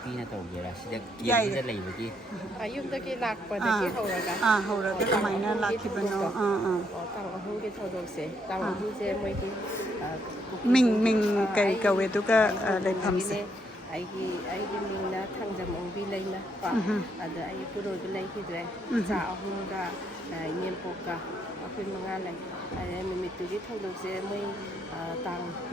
ꯅꯨꯄꯤꯅ ꯇꯧꯒꯦꯔꯥ ꯁꯤꯗ ꯀꯦꯝꯗ ꯂꯩꯕꯒꯤ ꯌꯨꯝꯗꯒꯤ ꯂꯥꯛꯄꯗꯒꯤ ꯍꯧꯔꯒ ꯍꯧꯔꯒ ꯀꯃꯥꯏꯅ ꯂꯥꯛꯈꯤꯕꯅꯣ ꯇꯥꯡ 3ꯒꯤ ꯊꯧꯗꯣꯛꯁꯦ ꯇꯥꯡ 3ꯁꯦ ꯃꯣꯏꯒꯤ ꯃꯤꯡ ꯀꯩ ꯀꯧꯋꯦ ꯑꯗꯨꯒ ꯂꯩꯐꯝꯁꯦ ꯑꯩꯒꯤ ꯃꯤꯡꯅ ꯊꯥꯡꯖꯝ ongi Leima ꯀꯣ ꯑꯗ ꯑꯩ ꯄꯨꯔꯣꯏꯕ ꯂꯩꯈꯤꯗ꯭ꯔꯦ ꯏꯆꯥ 3ꯒ ꯏꯅꯦꯝꯄꯣꯛꯀ ꯑꯩꯈꯣꯏ 5 ꯂꯩ ꯑꯗ ꯅꯨꯃꯤꯠꯇꯨꯒꯤ ꯊꯧꯗꯣꯛꯁꯦ ꯃꯣꯏ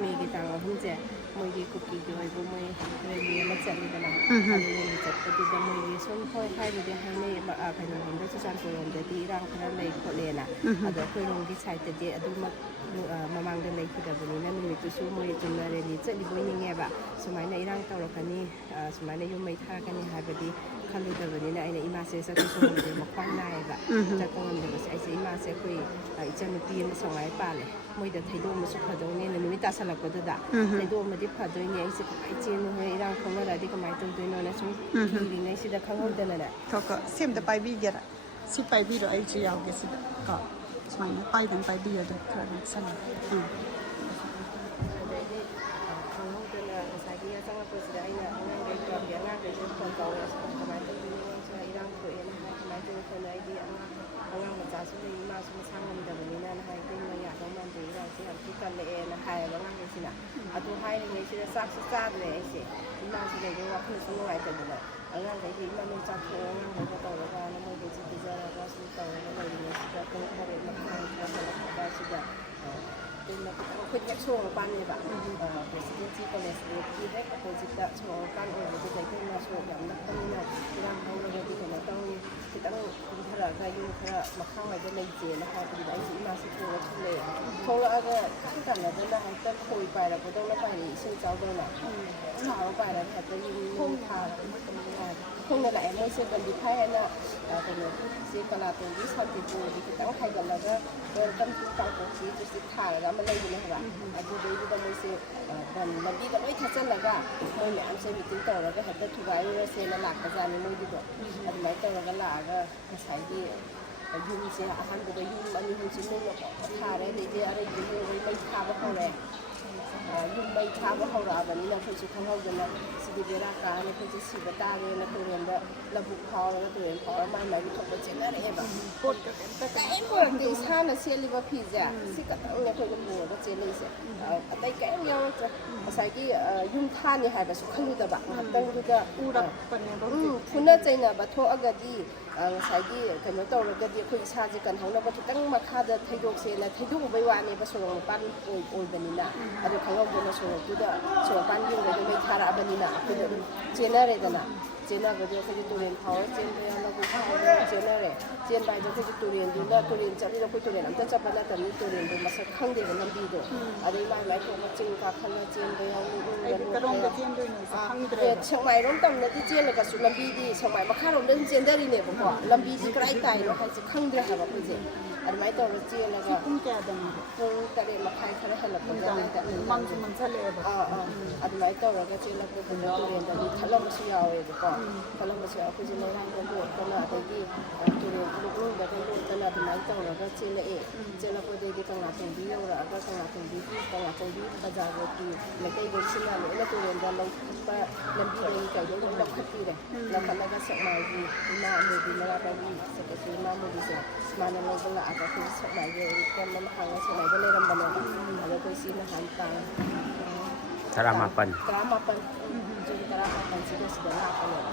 ꯃꯦꯒꯤ ꯇꯥꯡ 3ꯁꯦ ꯃꯣꯏꯒꯤ ꯀꯨꯀꯤꯒꯤ ꯑꯣꯏꯕ ꯃꯣꯏ ꯔꯦꯂꯤ ꯑꯃ ꯆꯠꯂꯤꯗꯅ ꯑꯗꯨ ꯔꯦꯂꯤ ꯆꯠꯄꯗꯨꯗ ꯃꯣꯏꯒꯤ ꯁꯨꯝ ꯍꯣꯏ ꯍꯥꯏꯕꯗꯤ ꯍꯥꯏꯅꯩ ꯀꯩꯅꯣꯔꯣꯝꯗ ꯆꯨꯔꯆꯥꯟꯄꯨꯔꯔꯣꯝꯗꯗꯤ ꯏꯔꯥꯡ ꯈꯔ ꯂꯩ ꯈꯣꯠꯂꯦꯅ ꯑꯗꯣ ꯑꯩꯈꯣꯏꯔꯣꯝꯒꯤ ꯁꯥꯏꯗꯇꯗꯤ ꯑꯗꯨꯃꯛ ꯃꯃꯥꯡꯗ ꯂꯩꯈꯤꯗꯕꯅꯤꯅ ꯅꯨꯃꯤꯠꯇꯨꯁꯨ ꯃꯣꯏ ꯆꯨꯝꯅ ꯔꯦꯂꯤ ꯆꯠꯂꯤꯕꯣꯏ ꯅꯤꯡꯉꯦꯕ ꯁꯨꯃꯥꯏꯅ ꯏꯔꯥꯡ ꯇꯧꯔꯛꯀꯅꯤ ꯁꯨꯃꯥꯏꯅ ꯌꯨꯝ ꯃꯩ ꯊꯥꯔꯛꯀꯅꯤ ꯍꯥꯏꯕꯗꯤ ꯈꯜꯂꯨꯗꯕꯅꯤ나 ꯑꯩꯅ ꯏꯃꯥꯁꯦ ꯆꯠꯄꯁꯨ ꯉꯝꯗꯦ ꯃꯈ꯭ꯋꯥꯡ ꯅꯥꯏꯌꯦꯕ ꯆꯠꯄ ꯉꯝꯗꯕꯁꯦ ꯑꯩꯁꯦ ꯏꯃꯥꯁꯦ ꯑꯩꯈꯣꯏ ꯏꯆꯟꯅꯨꯄꯤ ꯑꯃ ꯁꯪꯋꯥꯏ ꯄꯥꯜꯂꯦ ꯃꯣꯏꯗ ꯊꯩꯗꯣꯛꯑꯃꯁꯨ ꯐꯗꯧꯅꯦꯅ ꯅꯨꯃꯤꯠ ꯇꯥꯁꯜꯂꯛꯄꯗꯨꯗ ꯊꯩꯗꯣꯛꯑꯃꯗꯤ ꯐꯗꯣꯏꯅꯦ ꯑꯩꯁꯦ ꯀꯃꯥꯏꯅ ꯆꯦꯟꯅꯣ ꯍꯣꯏ ꯏꯔꯥꯡ ꯊꯣꯛꯅꯔꯛꯑꯗꯤ ꯀꯃꯥꯏꯅ ꯇꯧꯗꯣꯏꯅꯣꯅ ꯁꯨꯝ ꯀꯤꯔꯤꯉꯩꯁꯤꯗ ꯈꯪꯍꯧꯗꯅꯅꯦ ꯁꯦꯝꯗ ꯄꯥꯏꯕꯤꯒꯦꯔꯥ ꯁꯤ ꯄꯥꯏꯕꯤꯔꯣ ꯑꯩꯁꯨ ꯌꯥꯎꯒꯦ ꯁꯤꯗ ꯀꯣ ꯁꯨꯃꯥꯏꯅ ꯄꯥꯏꯗꯪ ꯄꯥꯏꯕꯤꯌꯣ ꯑꯗꯨꯝ ꯈꯔ ꯅꯛꯁꯜꯂꯦ ꯑꯗꯩꯗꯤ ꯈꯪꯍꯧꯗꯅ ꯉꯁꯥꯏꯒꯤ ꯆꯪꯉꯛꯄꯁꯤꯗ ꯑꯩꯅ ꯑꯉꯥꯡꯈꯩꯁꯦ ꯐꯣꯟ ꯇꯧꯔꯦ ꯀꯃꯥꯏꯅ ꯇꯧꯗꯣꯏꯅꯣ ꯏꯔꯥꯡ ꯊꯣꯛꯑꯦꯅ ꯍꯥꯏ ꯀꯃꯥꯏꯅ ꯇꯧꯗꯣꯏꯅꯣ ꯈꯣꯠꯅ ꯑꯩꯗꯤ ꯑꯉꯥꯡ ꯃꯆꯥꯁꯨ ꯂꯩ ꯏꯃꯥꯁꯨ ꯃꯁꯥ ꯉꯝꯗꯕꯅꯤꯅ ꯍꯥꯏ ꯏꯇꯩꯃ ꯌꯥꯗꯧ ꯃꯥꯟꯗꯦ ꯏꯔꯥꯡꯁꯦ ꯌꯥꯝ ꯊꯤꯀꯠꯂꯛꯑꯦꯅ ꯍꯥꯏꯌꯦꯕ ꯑꯉꯥꯡꯈꯩꯁꯤꯅ ꯑꯗꯨ ꯍꯥꯏꯔꯤꯉꯩꯁꯤꯗ ꯆꯥꯛꯁꯨ ꯆꯥꯗ꯭ꯔꯦ ꯑꯩꯁꯦ ꯏꯃꯥꯁꯨ ꯂꯩꯕꯒꯤ ꯋꯥꯈꯜꯁꯨ ꯅꯨꯡꯉꯥꯏꯇꯗꯅ ꯑꯉꯥꯡꯈꯩꯒꯤ ꯏꯃꯥ ꯅꯣꯏ ꯆꯥꯊꯣꯛꯑꯣ ꯑꯉꯥꯡꯈꯩꯒ ꯇꯧꯔꯒ ꯃꯣꯏꯒꯩꯁꯦ ꯄꯤꯖꯔꯒ ꯁꯨꯝ ꯇꯧꯔꯒ ꯂꯩꯔꯤꯉꯩꯁꯤꯗ ꯄꯨꯡ 8 ꯃꯈꯥꯏ ꯈꯔ ꯍꯦꯜꯂꯛꯄꯗ ꯁꯤꯗ ꯑꯩꯈꯣꯏ ꯍꯦꯛ ꯁꯣꯔꯣꯛ ꯃꯄꯥꯟꯅꯦꯕ ꯄ꯭ꯔꯦꯁꯤꯗꯦꯟꯁꯤ ꯀꯣꯂꯦꯖꯀꯤ ꯍꯦꯛ ꯑꯣꯄꯣꯖꯤꯠꯇ ꯁꯣꯔꯣꯛ ꯃꯄꯥꯟ ꯑꯣꯏꯕꯗꯨꯗ ꯑꯩꯈꯣꯏꯅ ꯁꯣꯔꯣꯛ ꯌꯥꯝ ꯅꯛꯄꯅꯤꯅ ꯏꯔꯥꯡ ꯍꯧꯔꯒꯗꯤ ꯀꯩꯅꯣ ꯇꯧꯅꯤ ꯈꯤꯇꯪ ꯀꯨꯝꯊꯔꯛꯑꯒ ꯌꯨꯝ ꯈꯔ ꯃꯈꯥꯋꯥꯏꯗ ꯂꯩꯖꯦꯅ ꯍꯥꯏꯕꯗꯨꯗ ꯑꯩꯁꯦ ꯏꯃꯥꯁꯤ ꯄꯨꯔ ꯊꯣꯛꯂꯛꯑꯦ ꯊꯣꯛꯂꯛꯑꯒ ꯀꯥꯟ ꯀꯥꯟꯅꯗꯅ ꯍꯦꯛꯇ ꯈꯣꯏ ꯄꯥꯏꯔꯛꯄꯗꯧꯅ ꯄꯥꯏꯔꯛꯏ ꯏꯁꯤꯡ ꯆꯥꯎꯗꯧꯅ ꯆꯥꯎꯔ ꯄꯥꯏꯔꯒ ꯍꯦꯛꯇ ꯌꯨꯝ ꯈꯣꯡꯅ ꯂꯥꯛꯑꯦ ꯃꯣꯏꯁꯦ ꯕꯟꯗꯤ ꯐꯥꯏ ꯍꯥꯏꯅ ꯀꯩꯅꯣꯁꯦ ꯀꯂꯥꯇꯣꯡꯒꯤ ꯁꯥꯟꯇꯤꯄꯨꯔꯗꯤ ꯈꯤꯇꯪ ꯍꯥꯏꯒꯠꯂꯒ ꯋꯦꯜꯀꯝ ꯇꯨ ꯀꯥꯡꯄꯣꯛꯄꯤ ꯗꯤꯁꯇ꯭ꯔꯤꯛ ꯊꯥꯔꯒ ꯑꯃ ꯂꯩꯕꯅꯦ ꯍꯥꯏꯕ ꯑꯗꯨꯗꯩꯗꯨꯗ ꯃꯣꯏꯁꯦ ꯂꯝꯕꯤꯗ ꯂꯣꯏ ꯊꯠꯆꯜꯂꯒ ꯃꯣꯏ ꯃꯌꯥꯝꯁꯦ ꯃꯤꯇꯤꯡ ꯇꯧꯔꯒ ꯍꯦꯛꯇ ꯊꯨꯒꯥꯏꯔꯨꯔꯁꯦꯅ ꯂꯥꯛꯄꯖꯥꯠꯅꯤ ꯃꯣꯏꯒꯤꯗꯣ ꯑꯗꯨꯃꯥꯏꯅ ꯇꯧꯔꯒ ꯂꯥꯛꯑꯒ ꯉꯁꯥꯏꯒꯤ ꯌꯨꯝꯁꯦ ꯑꯍꯥꯟꯕꯗ ꯌꯨꯝ 2-3 ꯅꯨꯡꯅ ꯊꯥꯔꯦ ꯑꯗꯩꯗꯤ ꯑꯔꯩꯕ ꯌꯨꯝ ꯃꯩ ꯊꯥꯕ ꯍꯧꯔꯦ ꯌꯨꯝ ꯃꯩ ꯊꯥꯕ ꯍꯧꯔꯛꯑꯕꯅꯤꯅ ꯑꯩꯈꯣꯏꯁꯨ ꯈꯪꯍꯧꯗꯅ ꯁꯤꯗꯤ ꯕꯦꯔꯥ ꯀꯥꯔꯅꯤ ꯑꯩꯈꯣꯏꯁꯦ ꯁꯤꯕ ꯇꯥꯔꯦꯅ ꯑꯩꯈꯣꯏꯔꯣꯝꯗ ꯂꯧꯕꯨꯛ ꯐꯥꯎꯔꯒ ꯇꯨꯔꯦꯟ ꯐꯥꯎꯔꯒ ꯃꯥꯏ ꯊꯣꯛꯄ ꯆꯦꯟꯅꯔꯛꯑꯦꯕ ꯀꯔꯤꯝ ꯄꯨꯔꯛꯇꯦ ꯏꯁꯥꯅ ꯁꯦꯠꯂꯤꯕ ꯐꯤꯁꯦ ꯁꯤ ꯈꯛꯇꯪꯅꯦ ꯑꯩꯈꯣꯏꯅ ꯄꯨꯔꯒ ꯆꯦꯜꯂꯛꯏꯁꯦ ꯑꯇꯩ ꯀꯔꯤꯝ ꯌꯥꯎꯔꯛꯇ꯭ꯔꯦ ꯉꯁꯥꯏꯒꯤ ꯌꯨꯝ ꯊꯥꯅꯤ ꯍꯥꯏꯕꯁꯨ ꯈꯜꯂꯨꯗꯕ ꯉꯥꯏꯍꯥꯛꯇꯪꯗꯨꯗ ꯐꯨꯅ ꯆꯩꯅꯕ ꯊꯣꯛꯑꯒꯗꯤ ꯉꯁꯥꯏꯒꯤ ꯀꯩꯅꯣ ꯇꯧꯔꯒꯗꯤ ꯑꯩꯈꯣই ꯏꯁꯥꯁꯦ ꯀꯟꯍꯧꯅꯕ ꯈꯤꯇꯪ ꯃꯈꯥꯗ ꯊꯩꯗꯣꯛꯁꯦꯅ ꯊꯩꯗꯣꯛꯎꯕꯩ ꯋꯥꯅꯦꯕ ꯁꯣꯔꯣꯛ ꯃꯄꯥꯟ ꯑꯣꯏꯕꯅꯤꯅ ꯑꯗꯨ ꯈꯪꯍꯧꯗꯅ ꯁꯣꯔꯣꯛꯇꯨꯗ ꯁꯣꯔꯣꯛ ꯃꯄꯥꯟ ꯌꯨꯝꯈꯩꯗꯣ ꯃꯩ ꯊꯥꯔꯛꯑꯕꯅꯤna ꯑꯩꯈꯣꯏꯗ ꯑꯗꯨꯝ ꯆꯦꯟꯅꯔꯦꯗꯅ ꯆꯦꯟꯅꯕꯗꯣ ꯑꯩꯈꯣꯏꯗꯤ ꯇꯨꯔꯦꯟ ꯐꯥꯎꯔ ꯆꯦꯟꯕ ꯌꯥꯎ ꯂꯧꯕꯨꯛ ꯐꯥꯎꯔ ꯆꯦꯟꯅꯔꯦ ꯆꯦꯟꯕ ꯍꯥꯏꯁꯦ ꯑꯩꯈꯣꯏꯁꯨ ꯇꯨꯔꯦꯟꯗꯨꯅ ꯇꯨꯔꯦꯟ ꯆꯠꯂꯤꯗ ꯑꯩꯈꯣꯏ ꯇꯨꯔꯦꯟ ꯑꯝꯇ ꯆꯠꯄ ꯅꯠꯇꯕꯅꯤ ꯇꯨꯔꯦꯟꯗꯣ ꯃꯁꯛ ꯈꯪꯗꯦꯕ ꯂꯝꯕꯤꯗꯣ ꯑꯗꯩ ꯃꯥꯏ ꯊꯣꯛꯄ ꯆꯤꯡ ꯀꯥꯈꯠꯂ ꯆꯦꯟꯕ ꯌꯥꯎꯏ ꯁꯦꯛꯃꯥꯏꯔꯣꯝ ꯇꯝꯅꯗꯤ ꯆꯦꯜꯂꯒꯁꯨ ꯂꯝꯕꯤꯗꯤ ꯁꯦꯛꯃꯥꯏ ꯃꯈꯥꯔꯣꯝꯗ ꯑꯗꯨꯝ ꯆꯦꯟꯗꯔꯤꯅꯦꯕꯀꯣ ꯂꯝꯕꯤꯗꯤ ꯀꯗꯥꯏ ꯇꯥꯏꯅꯣ ꯍꯥꯏꯁꯦ ꯈꯪꯗ꯭ꯔꯦ ꯍꯥꯏꯕ ꯑꯩꯈꯣꯏꯁꯦ ꯑꯗꯨꯃꯥꯏꯅ ꯇꯧꯔꯒ ꯆꯦꯜꯂꯒ ꯄꯨꯡ ꯀꯌꯥꯗꯅꯣ ꯄꯨꯡ 8 ꯃꯈꯥꯏ ꯈꯔ ꯍꯦꯜꯂꯛꯄꯗ ꯃꯥꯡꯁꯜꯂꯛꯑꯦꯕ ꯑꯗꯨꯃꯥꯏꯅ ꯇꯧꯔꯒ ꯆꯦꯜꯂꯛꯄꯗꯨꯗ ꯇꯨꯔꯦꯟꯗꯗꯤ ꯊꯠꯂꯝꯕꯁꯨ ꯌꯥꯎꯋꯦꯕꯀꯣ ꯊꯠꯂꯝꯕꯁꯨ ꯌꯥꯎꯋꯦ ꯑꯩꯈꯣꯏꯁꯦ ꯂꯩꯔꯥꯡꯗ ꯂꯣꯠꯇꯅ ꯑꯗꯒꯤ ꯇꯨꯔꯦꯟ ꯂꯣꯛꯅꯨꯡꯗꯒ ꯂꯣꯠꯇꯅ ꯑꯗꯨꯃꯥꯏꯅ ꯇꯧꯔꯒ ꯆꯦꯜꯂꯛꯑꯦ ꯆꯦꯜꯂꯛꯄꯗꯩꯗꯤ ꯀꯪꯂꯥꯇꯣꯡꯕꯤ ꯌꯧꯔꯛꯑꯒ ꯀꯪꯂꯥꯇꯣꯡꯕꯤ ꯕꯖꯥꯔꯒꯤ ꯃꯩꯇꯩꯈꯩꯁꯤꯅ ꯂꯣꯏꯅ ꯇꯨꯔꯦꯟꯗ ꯂꯧꯈꯠꯄ ꯂꯝꯕꯤꯗꯒꯤ ꯀꯩꯗꯣ ꯂꯣꯏ ꯂꯧꯈꯠꯄꯤꯔꯦ ꯂꯧꯈꯠꯂꯒ ꯁꯦꯛꯃꯥꯏꯒꯤ ꯏꯃꯥ ꯑꯃꯨꯕꯤ ꯃꯩꯔꯥꯕꯒꯤ ꯁꯦꯀ꯭ꯔꯦꯇꯔꯤ ꯏꯃꯥ ꯑꯃꯨꯕꯤꯁꯦ ꯃꯥꯅ ꯂꯧꯕ ꯂꯥꯛꯑꯒ ꯑꯩꯈꯣꯏꯁꯦ ꯁꯦꯛꯃꯥꯏꯒꯤ ꯀꯦꯝ ꯑꯃ ꯍꯥꯡꯉ ꯁꯦꯛꯃꯥꯏꯗ ꯂꯩꯔꯝꯕꯅꯦꯕ ꯑꯗꯣ ꯑꯩꯈꯣꯏ ꯁꯤ ꯅꯍꯥꯟ ꯇꯥꯡ 18 ꯖꯨꯟ 18 ꯁꯤꯗ ꯂꯥꯛꯄꯅꯦꯕ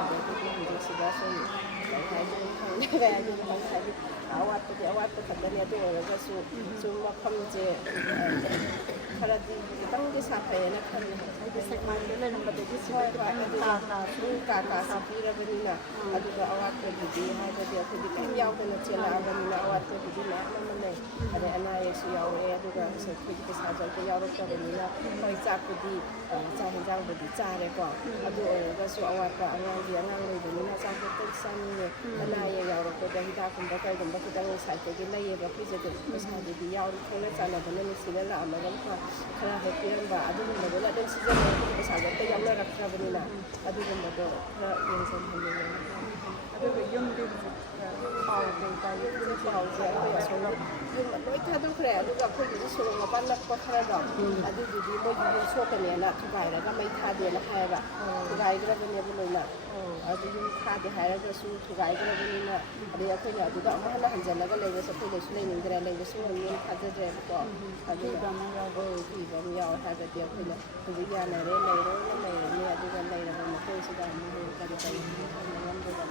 ꯑꯗꯒꯤꯗꯤ ꯍꯧꯖꯤꯛꯁꯤꯗ ꯁꯨꯝ ꯀꯩ ꯍꯥꯏꯗꯣꯏꯅꯣ ꯈꯪꯗꯦ ꯑꯋꯥꯠꯄꯗꯤ ꯑꯋꯥꯠꯄ ꯈꯛꯇꯅꯤ ꯑꯗꯨ ꯑꯣꯏꯔꯒꯁꯨ ꯁꯨꯝ ꯃꯐꯝꯁꯦ ꯈꯔꯗꯤ ꯈꯤꯇꯪꯗꯤ ꯁꯥꯐꯩꯌꯦꯅ ꯈꯜꯂꯦ ꯍꯥꯏꯗꯤ ꯁꯦꯛꯃꯥꯏꯗ ꯂꯩꯔꯝꯕꯗꯒꯤ ꯀꯥ ꯄꯤꯔꯕꯅꯤꯅ ꯑꯗꯨꯒ ꯑꯋꯥꯠꯄꯒꯤꯗꯤ ꯍꯥꯏꯕꯗꯤ ꯑꯩꯈꯣꯏꯗꯤ ꯀꯔꯤꯝ ꯌꯥꯎꯗꯅ ꯆꯦꯜꯂꯛꯑꯕꯅꯤꯅ ꯑꯋꯥꯠꯄꯒꯤꯗꯤ ꯃꯌꯥꯝ ꯑꯃ ꯂꯩ ꯑꯗꯩ ꯑꯅꯥ ꯑꯌꯦꯛꯁꯨ ꯌꯥꯎꯔꯛꯑꯦ ꯑꯗꯨꯒ ꯑꯩꯈꯣꯏꯒꯤ ꯄꯩꯁꯥꯁꯨ ꯑꯝꯇ ꯌꯥꯎꯔꯛꯇꯕꯅꯤꯅ ꯍꯣꯏ ꯆꯥꯛꯄꯨꯗꯤ ꯆꯥꯛ ꯌꯦꯟꯖꯥꯡꯕꯨꯗꯤ ꯆꯥꯔꯦꯀꯣ ꯑꯗꯨ ꯑꯣꯏꯔꯒꯁꯨ ꯑꯋꯥꯠꯄ ꯑꯉꯥꯡ ꯂꯩꯕꯅꯤꯅ ꯑꯆꯥꯄꯣꯠꯇ ꯆꯥꯅꯤꯡꯉꯦ ꯑꯅꯥ ꯑꯌꯦꯛ ꯌꯥꯎꯔꯛꯄꯗ ꯍꯤꯗꯥꯛꯀꯨꯝꯕ ꯀꯩꯒꯨꯝꯕ ꯈꯤꯇꯪ ꯁꯥꯏꯠꯇꯒꯤ ꯂꯩꯌꯦꯕ ꯑꯩꯈꯣꯏꯁꯦ ꯑꯗꯨꯝ ꯄꯩꯁꯥꯗꯨꯗꯤ ꯌꯥꯎꯔꯤ ꯈꯪꯅ ꯆꯥꯟꯅꯕꯅ ꯅꯨꯡꯁꯤꯅ ꯂꯥꯛꯑꯝꯃꯒ ꯈꯔ ꯍꯦꯛ ꯄꯤꯔꯝꯕ ꯑꯗꯨꯒꯨꯝꯕꯗꯨꯅ ꯑꯗꯨꯝ ꯁꯤꯖꯤꯟꯅꯩ ꯄꯩꯁꯥꯗꯣ ꯑꯝꯇ ꯌꯥꯎꯅꯔꯛꯇ꯭ꯔꯕꯅꯤꯅ ꯑꯗꯨꯒꯨꯝꯕꯗꯣ ꯈꯔ ꯌꯦꯡꯁꯤꯟꯍꯟꯅꯤꯡꯉꯦ ꯑꯗꯨꯒ ꯌꯨꯝꯗꯤ ꯄꯥꯎ ꯀꯩ ꯇꯥꯏ ꯄꯥꯎꯁꯦ ꯑꯩꯈꯣꯏ ꯑꯁꯣꯝꯅ ꯌꯨꯝ ꯂꯣꯏ ꯊꯥꯗꯣꯛꯈ꯭ꯔꯦ ꯑꯗꯨꯒ ꯑꯩꯈꯣꯏꯒꯤꯗꯤ ꯁꯣꯔꯣꯛ ꯃꯄꯥꯟ ꯅꯛꯄ ꯈꯔꯗꯣ ꯑꯗꯨꯗꯨꯗꯤ ꯃꯣꯏꯒꯤ ꯌꯨꯝ ꯁꯣꯛꯀꯅꯦꯅ ꯊꯨꯒꯥꯏꯔꯒ ꯃꯩ ꯊꯥꯗꯦꯅ ꯍꯥꯏꯌꯦꯕ ꯊꯨꯒꯥꯏꯈ꯭ꯔꯕꯅꯦꯕ ꯂꯣꯏꯅ ꯑꯗꯨ ꯌꯨꯝ ꯊꯥꯗꯦ ꯍꯥꯏꯔꯒꯁꯨ ꯊꯨꯒꯥꯏꯈ꯭ꯔꯕꯅꯤna ꯑꯗꯩ ꯑꯩꯈꯣꯏꯅ ꯑꯗꯨꯗ ꯑꯃꯨꯛ ꯍꯟꯅ ꯍꯟꯖꯤꯜꯂꯒ ꯂꯩꯕꯁꯦ ꯑꯩꯈꯣꯏꯗꯁꯨ ꯂꯩꯅꯤꯡꯗ꯭ꯔꯦ ꯂꯩꯕꯁꯨ ꯉꯝꯃꯦꯅ ꯊꯥꯖꯗ꯭ꯔꯦꯕꯀꯣ ꯑꯗꯨꯒ ꯀꯤꯕ ꯑꯃ ꯌꯥꯎꯋꯦ ꯍꯥꯏꯔꯒꯗꯤ ꯑꯩꯈꯣꯏꯅ ꯍꯧꯖꯤꯛ ꯌꯥꯅꯔꯦ ꯂꯩꯔꯣꯏꯅ ꯂꯩꯔꯅꯤ ꯑꯗꯨꯒ ꯂꯩꯔꯕ ꯃꯇꯨꯡꯁꯤꯗ ꯑꯃꯨꯛ ꯀꯔꯤ ꯀꯔꯤ ꯈꯪꯕ ꯉꯝꯗꯕ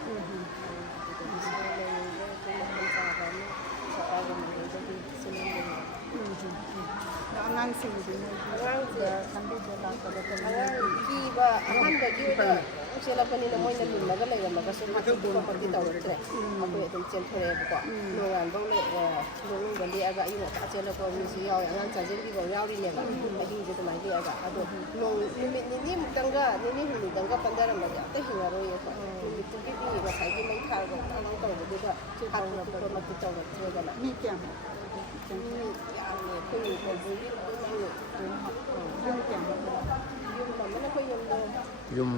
ꯑꯉꯥꯡꯁꯤꯡꯗꯤ ꯑꯉꯥꯡꯁꯦ ꯂꯝꯕꯤꯗ ꯂꯥꯛꯄꯗ ꯑꯉꯥꯡ ꯀꯤꯕ ꯑꯍꯥꯟꯕꯒꯤ ꯑꯣꯏꯅ ꯆꯦꯜꯂꯛꯄꯅꯤꯅ ꯃꯣꯏꯅ ꯂꯨꯝꯃꯒ ꯂꯩꯔꯝꯃꯒꯁꯨ ꯍꯥꯠꯇꯣꯛꯄ ꯈꯣꯠꯄꯗꯤ ꯇꯧꯔꯛꯇ꯭ꯔꯦ ꯑꯩꯈꯣꯏ ꯑꯗꯨꯝ ꯆꯦꯟꯊꯣꯔꯛꯑꯦꯕꯀꯣ ꯅꯣꯡꯉꯥꯟꯕꯧ ꯅꯣꯡꯒ ꯂꯦꯛꯑꯒ ꯑꯌꯨꯛ ꯉꯟꯇꯥ ꯆꯦꯜꯂꯛꯄ ꯃꯤꯁꯨ ꯌꯥꯎꯋꯦ ꯑꯉꯥꯡ ꯆꯥꯖꯤꯟꯕꯤꯕ ꯌꯥꯎꯔꯤꯅꯦꯕ ꯑꯍꯤꯡꯁꯦ ꯑꯗꯨꯃꯥꯏꯅ ꯂꯦꯛꯑꯒ ꯑꯗꯣ ꯅꯨꯃꯤꯠ ꯅꯤꯅꯤꯃꯨꯛꯇꯪꯒ ꯅꯤꯅꯤ ꯍꯨꯝꯅꯤꯗꯪꯒ ꯄꯟꯊꯔꯝꯃꯗꯤ ꯑꯝꯇ ꯍꯤꯡꯉꯔꯣꯏ ꯑꯩꯈꯣꯏ ꯅꯨꯃꯤꯠꯇꯨꯒꯤꯗꯤ ꯉꯁꯥꯏꯒꯤ ꯃꯩ ꯊꯥꯔꯒ ꯇꯧꯕꯗꯨꯗ ꯍꯥꯠꯄ ꯈꯣꯠꯄꯃꯛꯇꯤ ꯇꯧꯔꯛꯇ꯭ꯔꯦꯗꯅ ꯃꯤ ꯀꯌꯥꯝ ꯌꯥꯝꯃꯦ ꯑꯩꯈꯣꯏ ꯀꯧꯕꯒꯤ ꯌꯨꯝ ꯑꯃꯅ ꯑꯩꯈꯣꯏ ꯌꯨꯝꯗꯣ ꯌꯨꯝ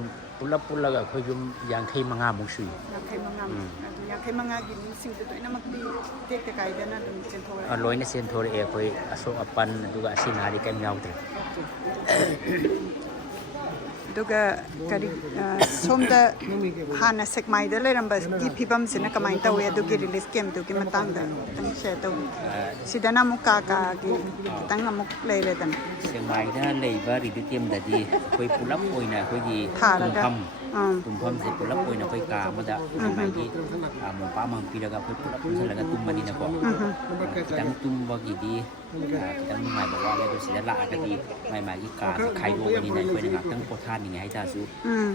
ꯄꯨꯜꯂꯒ ꯑꯩꯈꯣꯏ ꯌꯨꯝ 55ꯃꯨꯛ ꯁꯨꯏ 55ꯒꯤ ꯃꯤꯁꯤꯡꯗꯨ ꯂꯣꯏꯅꯃꯛꯇꯤ ꯇꯦꯛꯇ ꯀꯥꯏꯗꯅ ꯑꯗꯨꯝ ꯆꯦꯟꯊꯣꯔꯛꯑꯦ ꯂꯣꯏꯅ ꯆꯦꯟꯊꯣꯔꯛꯑꯦ ꯑꯩꯈꯣꯏ ꯑꯁꯣꯛ ꯑꯄꯟ ꯑꯗꯨꯒ ꯑꯁꯤ ꯑꯅꯥꯗꯤ ꯀꯩꯝ ꯌꯥꯎꯗ꯭ꯔꯦ ꯑꯗꯨꯒ ꯀꯔꯤ ꯁꯣꯝꯗ ꯍꯥꯟꯅ ꯁꯦꯛꯃꯥꯏꯗ ꯂꯩꯔꯝꯕꯒꯤ ꯐꯤꯕꯝꯁꯤꯅ ꯀꯃꯥꯏꯅ ꯇꯧꯏ ꯑꯗꯨꯒꯤ ꯔꯤꯂꯤꯐ ꯀꯦꯝꯞꯇꯨꯒꯤ ꯃꯇꯥꯡꯗ ꯈꯤꯇꯪ ꯁꯦꯌꯔ ꯇꯧꯕꯤ ꯁꯤꯗꯅ ꯑꯃꯨꯛ ꯀꯥꯒꯤ ꯈꯤꯇꯪ ꯑꯃꯨꯛ ꯂꯩꯔꯦꯗꯅ ꯁꯦꯛꯃꯥꯏꯗ ꯂꯩꯕ ꯔꯤꯂꯤꯐ ꯀꯦꯝꯞꯇꯗꯤ ꯑꯩꯈꯣꯏ ꯄꯨꯂꯞ ꯑꯣꯏꯅ ꯑꯩꯈꯣꯏꯒꯤ ꯊꯥꯔꯒ ꯇꯨꯝꯐꯝꯁꯦ ꯄꯨꯂꯞ ꯑꯣꯏꯅ ꯑꯩꯈꯣꯏ ꯀꯥ ꯑꯃꯗ ꯃꯥꯒꯤ ꯃꯣꯝꯄꯥꯛ ꯑꯃ ꯄꯤꯔꯒ ꯑꯩꯈꯣꯏ ꯄꯨꯂꯞ ꯄꯨꯟꯁꯤꯜꯂꯒ ꯇꯨꯝꯕꯅꯤꯅꯀꯣ ꯈꯤꯇꯪ ꯇꯨꯝꯕꯒꯤꯗꯤ ꯈꯤꯇꯪ ꯅꯨꯡꯉꯥꯏꯕ ꯋꯥꯠꯂꯦ ꯑꯗꯣ ꯁꯤꯗ ꯂꯥꯛꯑꯒꯗꯤ ꯃꯥꯒꯤ ꯀꯥꯁꯦ ꯈꯥꯏꯗꯣꯛꯑꯕꯅꯤꯅ ꯑꯩꯈꯣꯏꯅ ꯉꯥꯛꯇꯪ ꯄꯣꯊꯥꯅꯤꯡꯉꯦ ꯍꯥꯏꯇꯥꯔꯁꯨ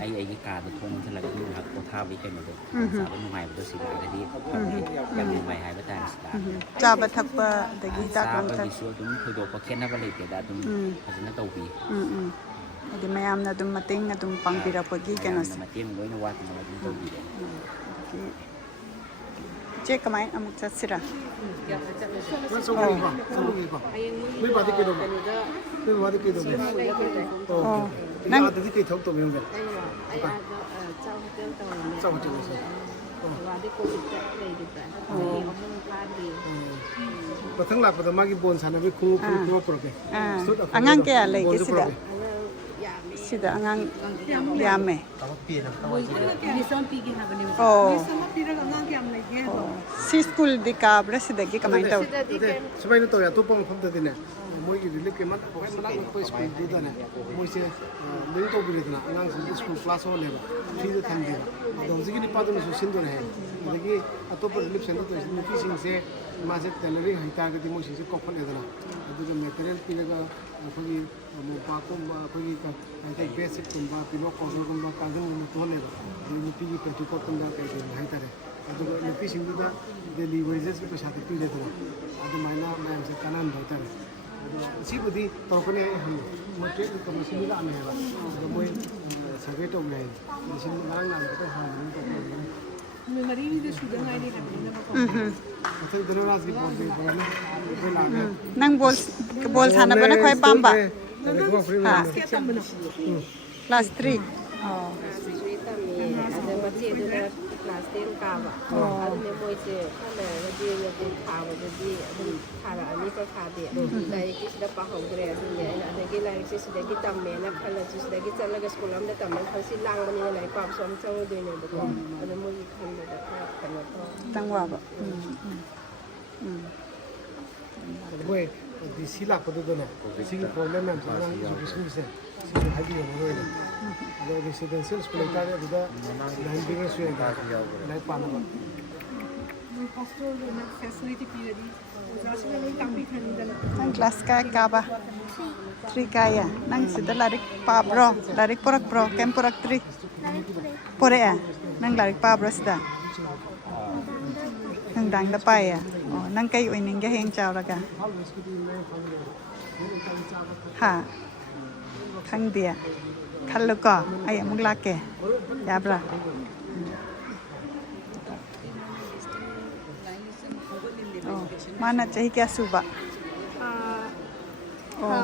ꯑꯩꯒꯤ ꯀꯥꯗ ꯊꯣꯡ ꯂꯣꯟꯁꯤꯜꯂꯒ ꯑꯗꯨꯝ ꯉꯥꯏꯍꯥꯛ ꯄꯣꯊꯥꯕꯒꯤ ꯀꯩꯅꯣꯗꯣ ꯆꯥꯕ ꯅꯨꯡꯉꯥꯏꯕꯗꯣ ꯁꯤ ꯂꯥꯛꯑꯒꯗꯤ ꯌꯥꯝ ꯅꯨꯡꯉꯥꯏ ꯍꯥꯏꯕ ꯇꯥꯔꯦ ꯁꯤ ꯂꯥꯛꯑꯒꯗꯤ ꯆꯥꯕ ꯊꯛꯄ ꯑꯗꯒꯤ ꯍꯤꯗꯥꯛ ꯂꯥꯡꯊꯛ ꯆꯥꯕꯒꯤꯁꯨ ꯑꯗꯨꯝ ꯊꯣꯏꯗꯣꯛꯄ ꯈꯦꯠꯅꯕ ꯂꯩꯇꯦꯗ ꯑꯗꯨꯝ ꯐꯖꯅ ꯇꯧꯕꯤ ꯍꯥꯏꯗꯤ ꯃꯌꯥꯝꯅ ꯑꯗꯨꯝ ꯃꯇꯦꯡ ꯑꯗꯨꯝ ꯄꯥꯡꯕꯤꯔꯛꯄꯒꯤ ꯃꯌꯥꯝꯅ ꯀꯩꯅꯣꯁꯦ ꯃꯇꯦꯡ ꯂꯣꯏꯅ ꯋꯥꯠꯇꯅꯕ ꯑꯗꯨꯝ ꯇꯧꯕꯤꯔꯦ ꯏꯆꯦ ꯀꯃꯥꯏꯅ ꯑꯃꯨꯛ ꯆꯠꯁꯤꯔꯥ ꯅꯪ ꯃꯊꯪ ꯂꯥꯛꯄꯗ ꯃꯥꯒꯤ ꯕꯣꯜ ꯁꯥꯟꯅꯕꯒꯤ ꯈꯣꯡꯎꯞ ꯄꯨꯔꯛꯀꯦ ꯑꯉꯥꯡ ꯀꯌꯥ ꯂꯩꯒꯦ ꯁꯤꯗ sida angang yame si school di kabra sida gi kamay taw sabay na to ya to pang pham tadine moi gi relief ke man malang ko school di da ne moi se ling to bi na angang school class ho le ba fi da tham di do ji ni pa do so sin do ne de gi atop relief center to ni fi sing se ma se tailoring hai ta gi moi se ko phal le da adu ga material pi le ga ꯑꯩꯈꯣꯏꯒꯤ ꯃꯣꯝꯄꯥꯛꯀꯨꯝꯕ ꯑꯩꯈꯣꯏꯒꯤ ꯕꯦꯗꯁꯤꯠꯀꯨꯝꯕ pillow ꯀꯣꯚꯔꯒꯨꯝꯕ ꯀꯥꯡꯈꯟꯒꯨꯝꯕ ꯇꯣꯜꯂꯦꯕ ꯑꯗꯨ ꯅꯨꯄꯤꯒꯤ ꯄꯦꯇꯤꯀꯣꯠꯀꯨꯝꯕ ꯀꯩꯀꯩ ꯍꯥꯏꯇꯥꯔꯦ ꯑꯗꯨꯒ ꯅꯨꯄꯤꯁꯤꯡꯗꯨꯗ daily ꯋꯦꯖꯦꯁꯀꯤ ꯄꯩꯁꯥꯗꯤ ꯄꯤꯔꯦꯗꯅ ꯑꯗꯨꯃꯥꯏꯅ ꯃꯌꯥꯝꯁꯦ ꯀꯥꯟꯅꯍꯟꯕ ꯍꯥꯏꯇꯥꯔꯦ ꯑꯗꯣ ꯁꯤꯕꯨꯗꯤ ꯇꯧꯔꯛꯀꯅꯤ ꯃꯣꯏ ꯇ꯭ꯔꯦꯠ ꯀꯝꯃꯤꯁꯟꯗꯤ ꯂꯥꯛꯑꯝꯃꯦ ꯍꯥꯏꯕ ꯑꯗꯣ ꯃꯣꯏ ꯁꯔꯚꯦ ꯇꯧꯒꯦ ꯍꯥꯏ ꯂꯤꯁꯤꯡ ꯉꯔꯥꯡ ꯅꯍꯥꯟ ꯈꯛꯇꯪ ꯍꯥꯡꯕꯅꯤ ꯇꯧꯒꯅꯤ ꯅꯨꯃꯤꯠ ꯃꯔꯤꯅꯤꯗ ꯁꯨꯗ ꯉꯥꯏꯔꯤ ꯍꯥꯏꯕꯅꯤꯅꯀꯣ ꯃꯊꯪ ꯙꯅꯔꯥꯖꯒꯤ ꯕꯣꯜꯗꯤ ꯐꯒꯅꯤ ꯑꯩꯈꯣꯏ ꯂꯥꯛꯑꯒ nang bol sanabana khoi pamba class 3 ꯑꯗ ꯃꯆꯦꯗꯨꯅ ꯀ꯭ꯂꯥꯁ 10 ꯀꯥꯕ ꯑꯗꯨꯅ ꯃꯣꯏꯁꯦ ꯈꯔ ꯂꯩꯔꯒꯗꯤ ꯊꯥꯕꯗꯗꯤ ꯑꯗꯨꯝ ꯊꯥꯔꯛꯑꯅꯤ ꯄꯔꯈꯥꯗꯤ ꯂꯥꯏꯔꯤꯛꯀꯤ ꯁꯤꯗ ꯄꯥꯍꯧꯗ꯭ꯔꯦ ꯑꯗꯨꯅꯦ ꯑꯩꯅ ꯑꯗꯒꯤ ꯂꯥꯏꯔꯤꯛꯁꯦ ꯁꯤꯗꯒꯤ ꯇꯝꯃꯦꯅ ꯈꯜꯂꯁꯨ ꯁꯤꯗꯒꯤ ꯆꯠꯂꯒ ꯁ꯭ꯀꯨꯜ ꯑꯃꯗ ꯇꯝꯃꯦꯅ ꯈꯜꯂꯁꯤ ꯂꯥꯡꯕꯅꯤꯅ ꯂꯥꯏꯔꯤꯛ ꯄꯥꯕꯁꯨ ꯑꯃ ꯆꯪꯉꯣꯏꯗꯣꯏꯅꯦꯕꯀꯣ ꯑꯗ ꯃꯣꯏꯒꯤ ꯈꯟꯕꯗ ꯈꯔ ꯀꯩꯅꯣ ꯇꯧ tangwaba ꯃꯣꯏ ꯗꯤ ꯁꯤ ꯂꯥꯛꯄꯗꯨꯗꯅꯦ ꯁꯤꯒꯤ ꯄ꯭ꯔꯣꯕ꯭ꯂꯦꯝ ꯃꯌꯥꯝꯁꯦ ꯑꯉꯥꯡ ꯏꯖꯨꯀꯦꯁꯟꯒꯤꯁꯦ ꯁꯤꯁꯨ ꯍꯥꯏꯕꯤꯌꯣ ꯃꯔꯨꯑꯣꯏꯅ ꯑꯗꯣ ꯔꯦꯁꯤꯗꯦꯟꯁꯤꯌꯦꯜ ꯁ꯭ꯀꯨꯜ ꯍꯥꯏꯇꯥꯔꯦ ꯑꯗꯨꯗ ꯂꯩꯍꯟꯕꯤꯔꯁꯨ ꯌꯥꯏ ꯂꯥꯏꯔꯤꯛ ꯄꯥꯅꯕ ꯐꯦꯁꯤꯂꯤꯇꯤ ꯄꯤꯔꯗꯤ ꯑꯣꯖꯥꯁꯤꯡꯅ ꯂꯣꯏ ꯇꯥꯛꯄꯤꯈ꯭ꯔꯅꯤꯗꯅ nang class ka ba 3 kaya nang sida larik pa bro larik porak bro kem porak 3 pore ya nang larik pa bro sida nang dang da pa ya oh nang kai oining ga heng chaw raga ha khang dia khallo ko ay amuk la ke ya bra oh mana chahi kya suba oh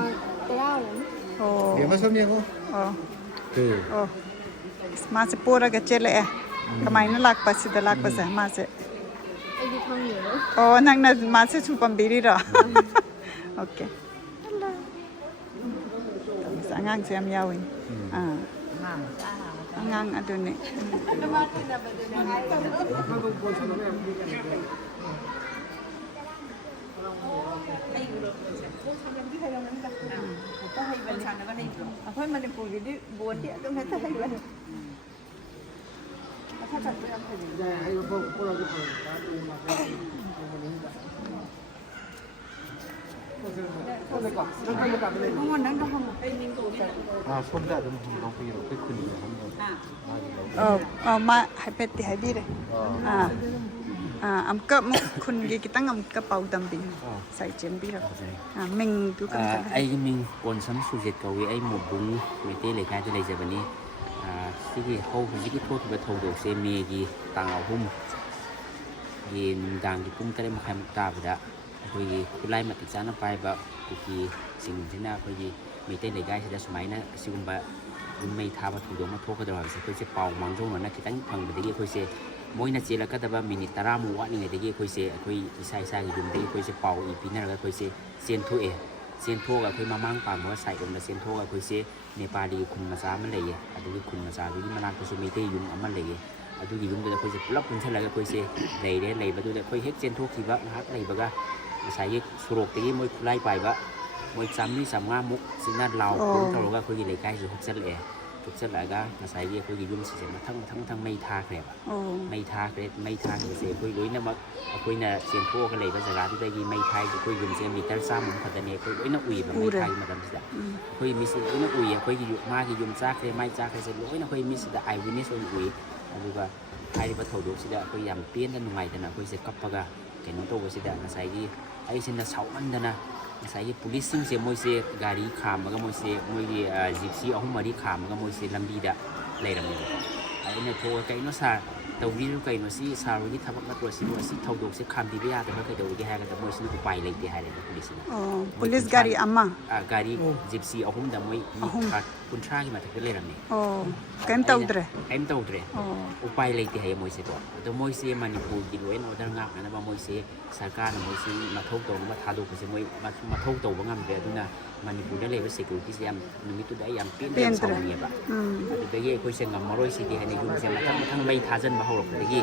oh Dia masuk ni aku. oh từ oh มาเสปูระกับเจเลยทำไมนั่นลักปัสสิเดลักปัสมาเสโอ้นั่งนั่นมาเสชุปัมบิริหรอโอเคสังงังเสียมยาวอินสังงังอันนี้เพราะมันเป็นปูอยู่ที่บนที่ตรงนั้นถ้าให้ดูถ้าจับเรื่องเป็นอย่างไรให้พวกเราจะเปิดการดูมา손자 좀 롱피로 끓이는มาให้เป็ดที่ให้ดีเลยอัมก็คุณกี่ตั้งอัมกระเป๋าดำบินใส่เจนบีแล้วมิงดูกันไอ้มิงคนซ้ำสุดเจ็ดกวีไอ้หมดบุ้งไม่ได้เลยแค่จะเลยจะวันนี้ที่เขาที่โทษไปโทษโดยเซมีกี่ต่างเอาหุ้มยินดังกี่ปุ้งก็ได้มาแข่งตาไปละคุยไล่มาติดจานไปแบบคุยสิ่งที่น่าคุยไม่ได้เลยได้ใช่ไหมสมัยนั้นสิ่งแบบไม่ท้าว่าถูกโดนมาโทษก็จะว่าสิคุยจะเป่ามังจงหน่อยนะคิดตั้งพังไปได้กี่คุยเซmỗi ngày chỉ là cái tập mình tara mua quá nên ngày đấy khơi xe khơi sai sai thì dùng đấy khơi xe bầu ý pin là khơi xe xiên thua là khơi mang bằng mua sai cũng là xiên thua là khơi xe Nepali khun masaมันเลยอะดูkhun masaดูที่มันนั่งคุยไม่ได้ยุ่งมันเลยอะดูยุ่งก็จะkhơi xeล็อกเป็นเท่าไรก็khơi xeเลยได้เลยมาดูแต่khơi hết xiên thua thì vợ hátเลยบ้างก็ใส่สุรกที่mỗiไล่ไปบ้างmỗiซ้ำนี่ซ้ำงามุกสิ่งนั้นเราคุ้นเราก็khơiเลยใกล้สุดหกเส้นเลยทุกเส้นเลยก็มาใส่คุยยุ่งเสียมาทั้งไม่ทาเกล็ดไม่ทาเกล็ดไม่ทาเสียคุยลุยนะมาคุยน่ะเสียงพวกกันเลยภาษาลาวที่ได้ยินไม่ไทยคุยยุ่งเสียมีแต่ซ้ำมันพัฒนาคุยลุยน่ะอุ่ยแบบไม่ไทยมาทำสิจ้ะคุยมีสิ่งลุยน่ะอุ่ยคุยยุ่งมากยุ่งซากเลยไม่ซากเลยเสียลุยน่ะคุยมีสิ่งแต่ไอวินิสอุ่ยอะไรก็ไทยที่พัฒนาดูสิจ้ะคุยยำเปลี่ยนกันหน่อยแต่น่ะคุยเสียกับปะกะแกน้องโตสิจ้ะมาใส่ที่ไอ้สิ่งน่ะเสามันนะsaya polis sih moi se gari kham ga moi se moi gypsy ahum mari kham ga moi se lambi da leiram ni ai ne tho kai no sa tau ri kai no si sa ro gi thabak na to si no si thau dok se kham bi ya ta kai do gi ha ga moi si ku pai lai ti ha le polis ni polis gari amma gari gypsy ahum da moi kun tra gi ma ta leiram ni kaim tau dre upai lai ti ha moi se to moi se Manipur gi loi no da nga na ba moi se sarkar na moi se ma thau to ma tha do ko se moi ma thau to ba ngam de aduna Manipur da le security se yam numi tu da yam pin sa ni ba da ye ko se ngam maroi si di ha ni yum se ma thang mai tha jan ba ho da gi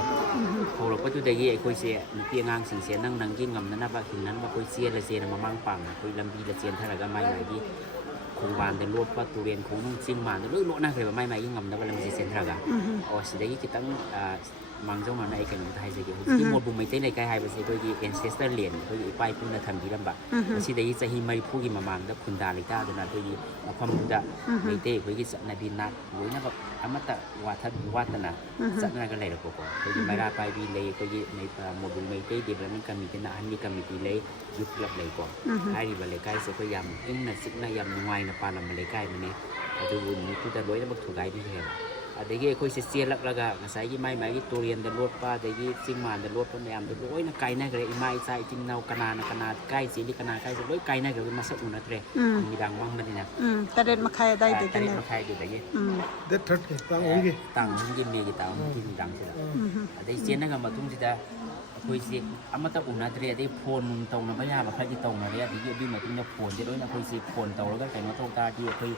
ho ro ko tu da ye ko se ni pi ngang sing se nang gi ngam na ba kin nan ba ko se la se na ma mang pang ko lambi la chen tha la ga mai mai gi khung ban de lot pa tu ren khung nung sing man lo lo na ke ba mai mai gi ngam da ba lam se chen tha ga o si da gi ki tang mang trong này cái người Thái sẽ cái một vùng Meitei Leikai hai bên sẽ có cái ancestor liền có cái bài phun là thầm gì lắm bạn, thì đấy sẽ hi mai phu cái mà mang đó phun đà lấy ta rồi là cáiความรู้đã Meitei với cái sự này bị nát với nóแบบอมตะวัฒนะสัตว์นั่นก็เลยละก็คือไม่ได้ไปบีเลยก็ยี่ในหมดวงMeiteiเดี๋ยวมันก็มีกันนะอันนี้ก็มีทีเลยยุบหลับเลยก่อนใครดีบเลยใกล้เสียก็ยำเอ็งน่ะสิน่ะยำงวยน่ะปลาลำเลยใกล้มันนี่ดูนี่คือจะรวยแล้วมันถูกไกด์ที่เห็นเด็กๆคุยเสียแล้วก็ใส่ยี่ไม้ไม้ที่ตัวเรียนเดินรถป้าเด็กๆซิงมาเดินรถป้าแม่เดินรถโอ้ยน่ะไกลน่ะก็เลยไม้ใส่จริงเนาขนาดใกล้สีนี่ขนาดใกล้สุดเลยไกลน่ะก็เป็นมาสักอุ่นนะเตะมีดังว่างมันนี่นะแต่เด็ดมาใครได้เด็กเนี่ยมาใครดูเด็กเด็ดทัดกี่ตั้งองค์ตั้งองค์มีกี่ตั้งองค์ที่ดังสิละเด็กเสียนั่นก็มาทุ่งสิจ้าคุยเสียอมตะอุ่นนะเตะได้โพนตรงนะพญาแบบใครที่ตรงนะเนี่ยที่ยืดมาทุ่งเนี่ยโพนจะด้วยนะคุยเสียโพนตรงแล้วก็แต่งมาทุ่งตาที่คุย